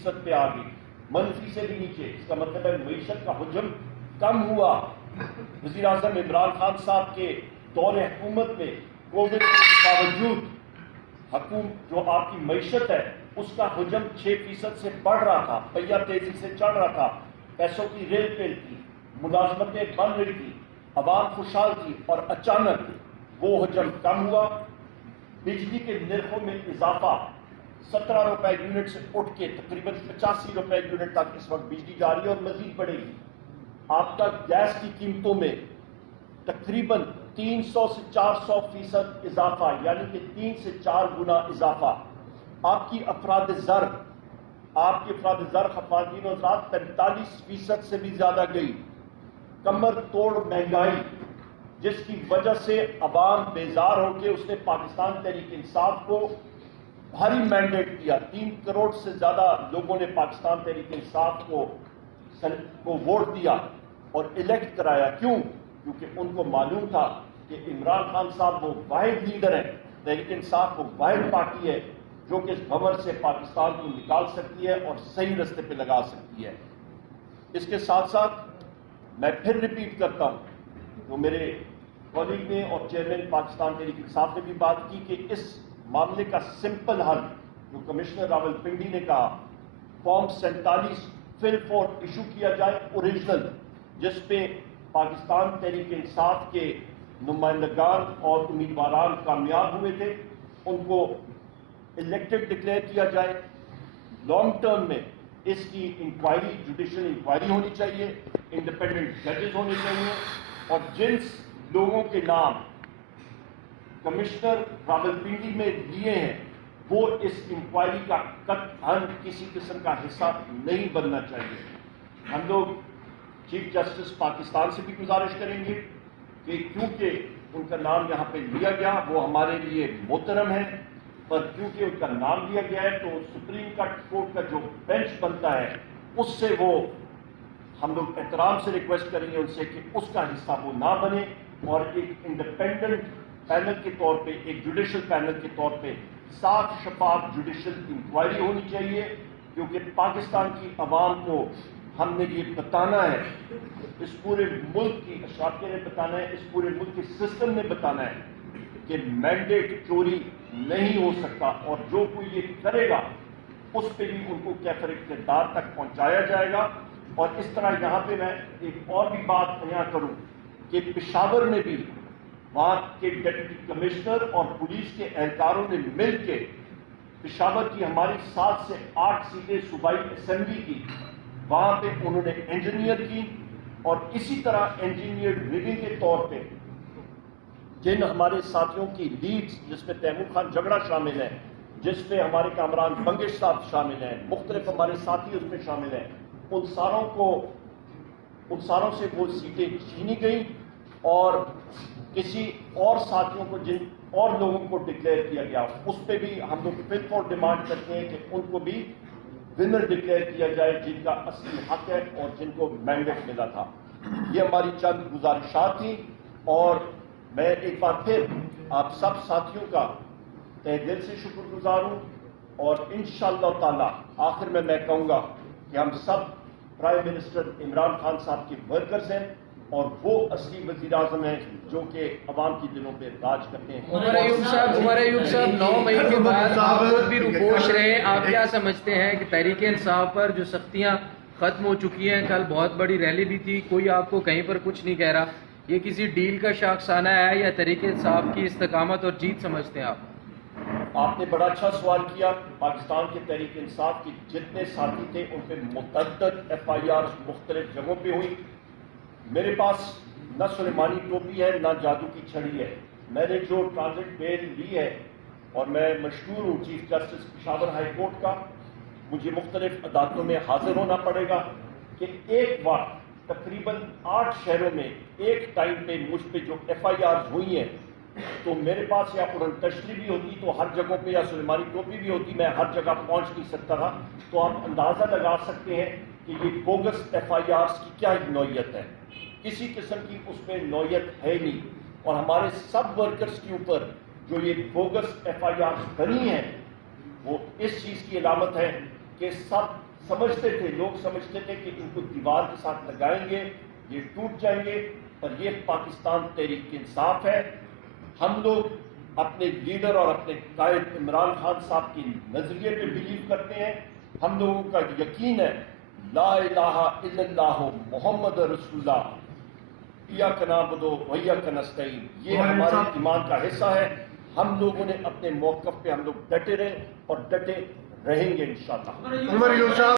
6% پہ آ گئی، منفی سے بھی نیچے۔ اس کا مطلب ہے معیشت کا حجم کم ہوا۔ وزیر اعظم عمران خان صاحب کے دور حکومت میں کووڈ کے باوجود جو آپ کی معیشت ہے اس کا حجم 6% سے بڑھ رہا تھا، پہیہ تیزی سے چڑھ رہا تھا، پیسوں کی ریل پیل تھی، ملازمتیں بن رہی تھی، عوام خوشحال تھی، اور اچانک وہ حجم کم ہوا۔ بجلی کے نرخوں میں اضافہ 17 روپے یونٹ سے اٹھ کے تقریباً 85 روپے یونٹ تک اس وقت بجلی جا رہی ہے اور مزید بڑھے گی۔ آپ کا گیس کی قیمتوں میں تقریباً 300 سے 400% اضافہ، یعنی کہ 3 سے 4 گنا اضافہ۔ آپ کی افراد زر خواتین و حضرات 45% سے بھی زیادہ گئی۔ کمر توڑ مہنگائی، جس کی وجہ سے عوام بیزار ہو کے اس نے پاکستان تحریک انصاف کو بھاری مینڈیٹ دیا۔ 3 کروڑ سے زیادہ لوگوں نے پاکستان تحریک انصاف کو ووٹ دیا اور الیکٹ کرایا۔ کیوں؟ کیونکہ ان کو معلوم تھا کہ عمران خان صاحب وہ واحد لیڈر ہیں، تحریک انصاف وہ واحد پارٹی ہے جو کہ اس بھنور سے پاکستان کو نکال سکتی ہے اور صحیح رستے پہ لگا سکتی ہے۔ اس کے ساتھ ساتھ میں پھر ریپیٹ کرتا ہوں، جو میرے کولیگ نے اور چیئرمین پاکستان تحریک انصاف نے بھی بات کی، کہ اس معاملے کا سمپل حل جو کمشنر راول پنڈی نے کہا، فارم 47 فل فور ایشو کیا جائے اوریجنل، جس پہ پاکستان تحریک انصاف کے نمائندگان اور امیدواران کامیاب ہوئے تھے، ان کو الیکٹڈ ڈکلیئر کیا جائے۔ لانگ ٹرم میں اس کی انکوائری، جوڈیشل انکوائری ہونی چاہیے، انڈیپینڈنٹ ججز ہونے چاہیے، اور جن لوگوں کے نام کمشنر راولپنڈی میں لیے ہیں وہ اس انکوائری کا قطعاً کسی قسم کا حصہ نہیں بننا چاہیے۔ ہم لوگ چیف جسٹس پاکستان سے بھی گزارش کریں گے کہ کیونکہ ان کا نام یہاں پہ لیا گیا وہ ہمارے لیے محترم ہے، پر کیونکہ ان کا نام لیا گیا ہے تو سپریم کورٹ کا جو بینچ بنتا ہے اس سے وہ ہم لوگ احترام سے ریکویسٹ کریں گے ان سے کہ اس کا حصہ وہ نہ بنے، اور ایک انڈیپینڈنٹ پینل کے طور پہ، ایک جوڈیشل پینل کے طور پہ صاف شفاف جوڈیشل انکوائری ہونی چاہیے، کیونکہ پاکستان کی عوام کو ہم نے یہ بتانا ہے، اس پورے ملک کی اشرافیہ نے بتانا ہے، اس پورے ملک کے سسٹم نے بتانا ہے کہ مینڈیٹ چوری نہیں ہو سکتا، اور جو کوئی یہ کرے گا اس پہ بھی ان کو کیفر اقتدار تک پہنچایا جائے گا۔ اور اس طرح یہاں پہ میں ایک اور بھی بات بیان کروں کہ پشاور میں بھی وہاں کے ڈپٹی کمشنر اور پولیس کے اہلکاروں نے مل کے پشاور کی ہماری 7 سے 8 سیٹیں صوبائی اسمبلی کی، وہاں پہ انہوں نے انجینئر کی، اور اسی طرح انجینئر ریونگ کے طور پہ جن ہمارے ساتھیوں کی لیڈز، جس میں تیمور خان جھگڑا شامل ہے، جس میں ہمارے کامران بنگش صاحب شامل ہیں، مختلف ہمارے ساتھی اس میں شامل ہیں، ان ساروں سے وہ سیٹیں چھینی گئیں، اور کسی اور ساتھیوں کو، جن اور لوگوں کو ڈکلیئر کیا گیا، اس پہ بھی ہم لوگ فل فور ڈیمانڈ کرتے ہیں کہ ان کو بھی ونر ڈکلیئر کیا جائے جن کا اصلی حق ہے اور جن کو مینڈیٹ ملا تھا۔ یہ ہماری چند گزارشات تھیں، اور میں ایک بار پھر آپ سب ساتھیوں کا تہ دل سے شکر گزار ہوں، اور انشاءاللہ تعالی آخر میں کہوں گا کہ ہم سب پرائم منسٹر عمران خان صاحب کے ورکرز ہیں، اور وہ اصلی وزیر اعظم ہیں جو کہ عوام کے دلوں پہ راج کرتے ہیں۔ عمر ایوب صاحب 9 مئی کے بعد آپ خود بھی روپوش رہے، آپ کیا سمجھتے ہیں کہ تحریک انصاف پر جو سختیاں ختم ہو چکی ہیں؟ کل بہت بڑی ریلی بھی تھی، کوئی آپ کو کہیں پر کچھ نہیں کہہ رہا، یہ کسی ڈیل کا شاخسانہ ہے یا تحریک انصاف کی استقامت اور جیت سمجھتے ہیں آپ نے بڑا اچھا سوال کیا۔ پاکستان کے تحریک انصاف کے جتنے ساتھی تھے ان پہ متعدد FIR مختلف جگہوں پہ ہوئی۔ میرے پاس نہ سلیمانی ٹوپی ہے نہ جادو کی چھڑی ہے، میں نے جو ٹرانزٹ بیل لی ہے، اور میں مشکور ہوں chief justice Peshawar high court کا، مجھے مختلف عدالتوں میں حاضر ہونا پڑے گا کہ ایک وقت تقریباً 8 شہروں میں ایک ٹائم پہ مجھ پہ جو FIRs ہوئی ہیں، تو میرے پاس یا اڑن تشری بھی ہوتی تو ہر جگہوں پہ، یا سلیمانی ٹوپی بھی ہوتی، میں ہر جگہ پہنچ نہیں سکتا تھا۔ تو آپ اندازہ لگا سکتے ہیں کہ یہ بوگس FIRs کی کیا نوعیت ہے، کسی قسم کی اس میں نوعیت ہے نہیں، اور ہمارے سب ورکرز کے اوپر جو یہ بوگس FIRs بنی ہیں وہ اس چیز کی علامت ہے کہ سب سمجھتے تھے، لوگ سمجھتے تھے کہ ان کو دیوار کے ساتھ لگائیں گے یہ ٹوٹ جائیں گے، پر یہ پاکستان تحریک انصاف ہے۔ ہم لوگ اپنے لیڈر اور اپنے قائد عمران خان صاحب کی نظریے پہ بلیو کرتے ہیں۔ ہم لوگوں کا یقین ہے لا الہ الا اللہ محمد رسول اللہ، ایاک نعبد و ایاک نستعین، یہ ہمارے ایمان کا حصہ ہے۔ ہم لوگوں نے اپنے موقف پہ ہم لوگ ڈٹے رہے اور ڈٹے رہیں گے انشاءاللہ۔ عمر یونس صاحب